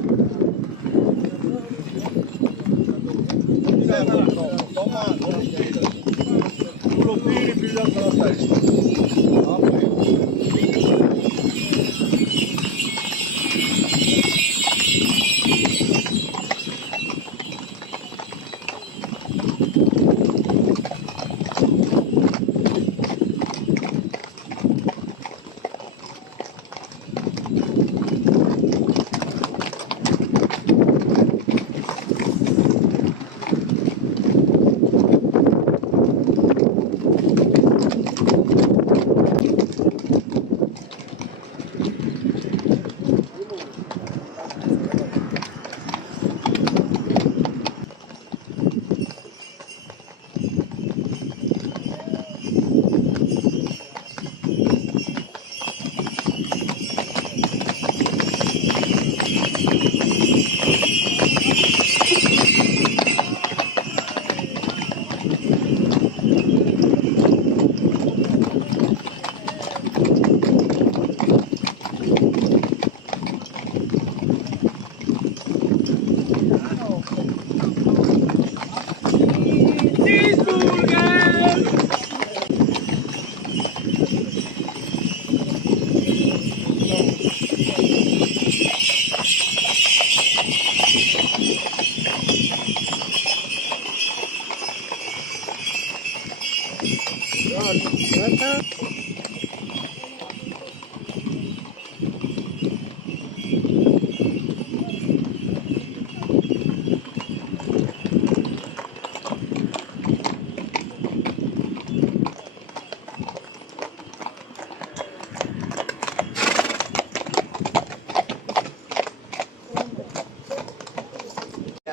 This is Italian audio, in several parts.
Tu lo tiri pigliato la testa.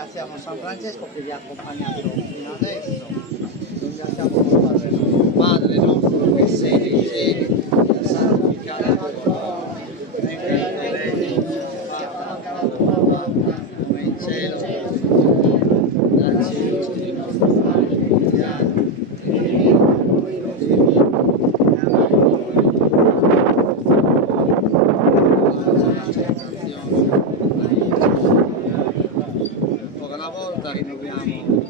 Siamo a San Francesco che vi ha accompagnato fino adesso. Ringraziamo il Padre nostro che sei nei cieli, santificato venga il tuo regno, fatta la tua volontà come in cielo. Dacci oggi il nostro pane quotidiano e noi nostri una volta rinnoviamo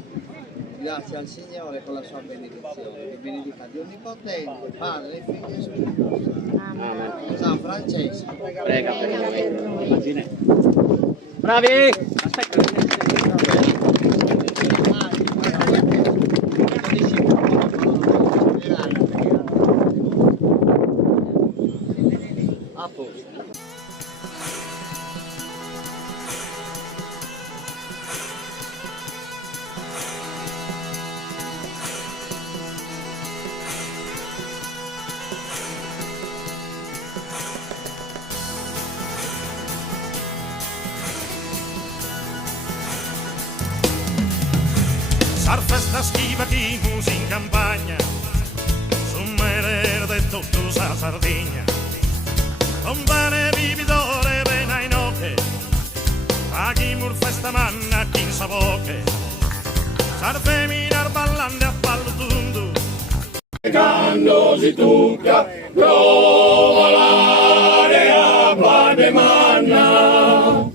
grazie al Signore con la sua benedizione, che benedica Dio Onnipotente, Padre, Figlio e Spirito Santo. Amen. San Francesco, prega per noi. Bravi! Aspetta. A posto. Sar festa schiva chi musi in campagna, su mare de tutto sa Sardegna, con bene vividore vena in oche, a chi mur festa manna chi in savoche, sar feminar ballande a ballo tundu, Quando si tocca, trovalare a pane manna,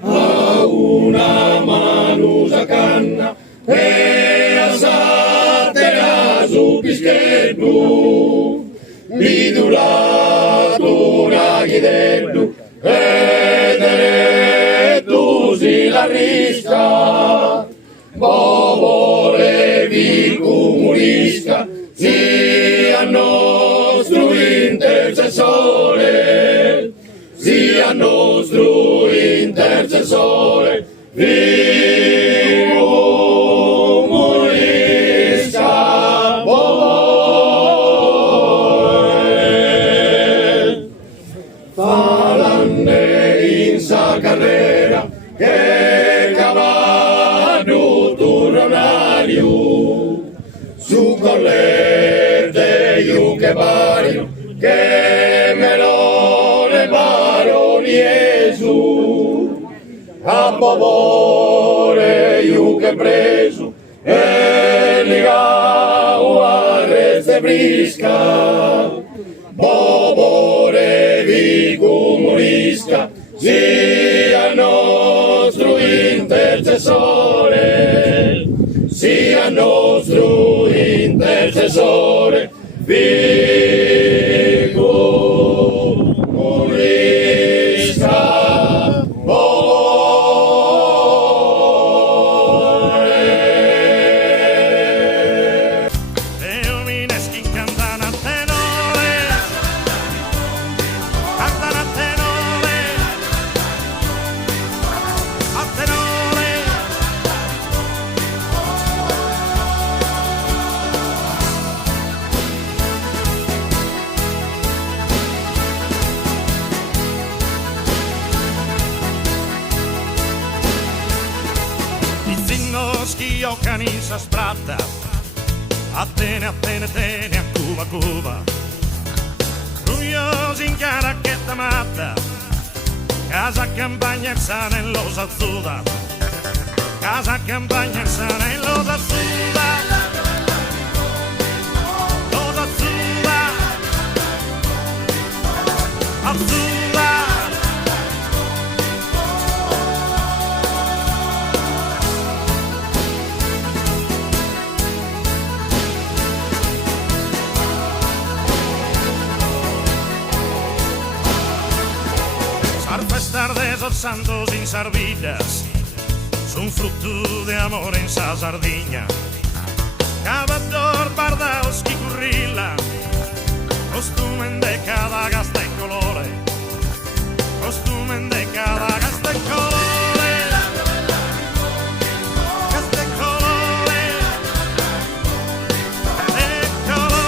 a una manusa canna, e a satera su pischeddu, bidulato una ghideddu, ed erettu si la risca, bobole vi comunisca, sia nostro intercessore, sia nostro intercessore, vivo morisca bobole, falande in sa carrera, che cavallo turnario, su collette io che vario, che melone baroniesù, a favore io che preso, e ligao a reste brisca, bobore vi comunisca, sia no nostro intercessore, sia nostro intercessore, Fico pulisca volore. E umineschi cantano a tenore, cantano a tenore, a tenore. I zinnoschi giocano in sa spratta, Atene, Atene, a Cuba, Cuba. Rugliosi in caracchetta matta, casa campagna sana in los azuda, casa campagna sana in los azuda, los azuda, azuda. Festar de esos santos en Sarvillas, son fruto de amor en sa sardiña. Cavador, pardaos que currila, costumen de cada gasta y colore, costumen de cada gasta y colore, gasta y colore, de colore.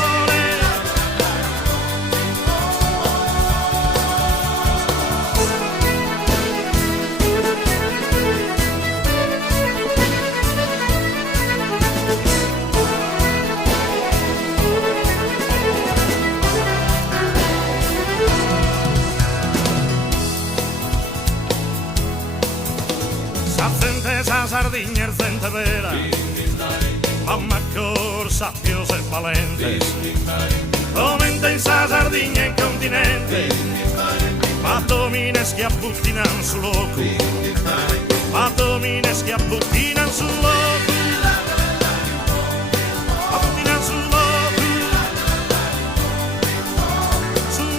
Esa sardiña el centevera, mamma corsa, pios e valentes, comenta esa sardiña in continente, ma domines che abbuttinan su loco, ma domines che abbuttinan su loco, abbuttinan su loco, su loco.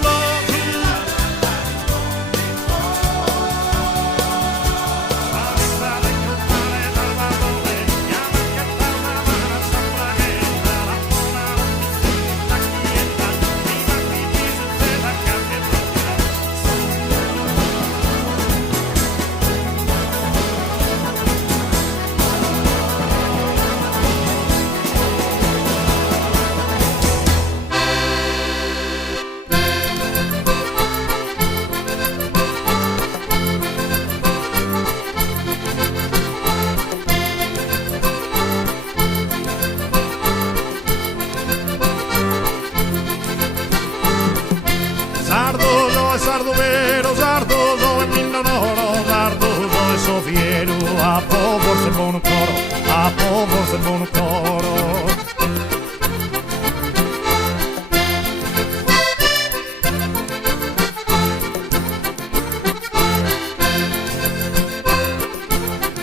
Sardo vero, sardo e minnonoro, sardo e sofiero, a povor se buon coro, a povor se buon coro.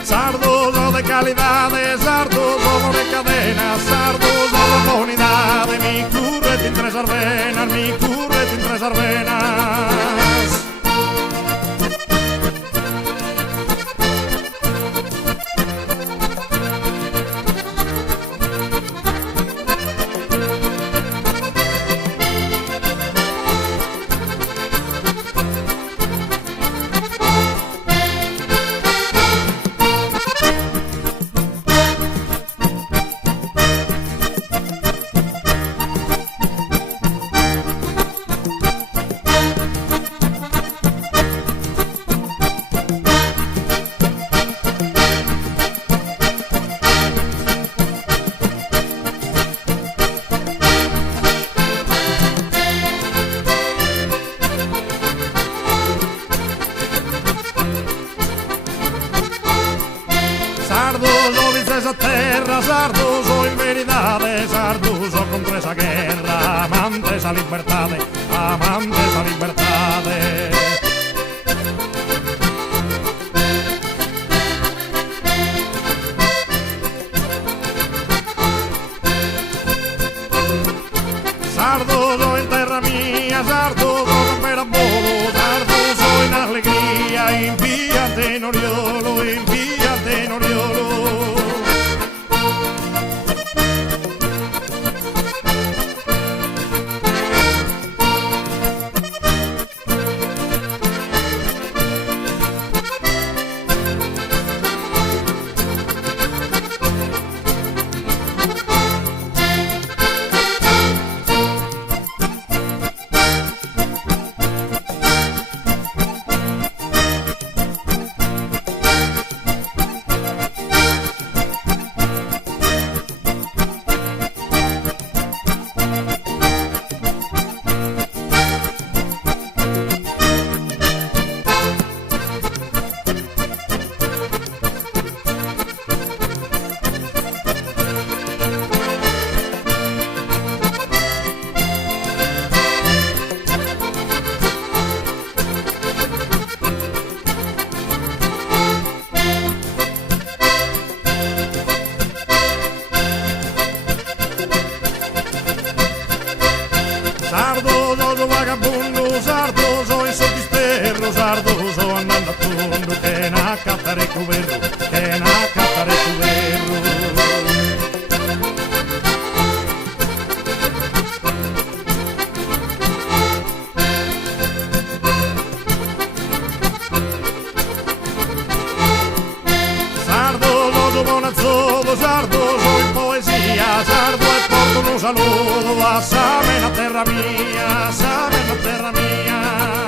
Sardo de calidad, sardo de cadena, sardo de comunidad, mi curret en tres arbenas, mi curret en tres arbenas. esa terra, sardoso in veridade, sardoso contra esa guerra, amantes a liberdade, amantes a liberdade. de Noriolo, in via de Noriolo. Sardoso vagabundo, sardoso in sottisterro, sardoso andando a fondo, che na cattare cuverro, che na cattare cuverro. Sardoso bonazzoso, sardoso in poesia, sardo e porto un saluto a Samena terra mia, Samena terra mia.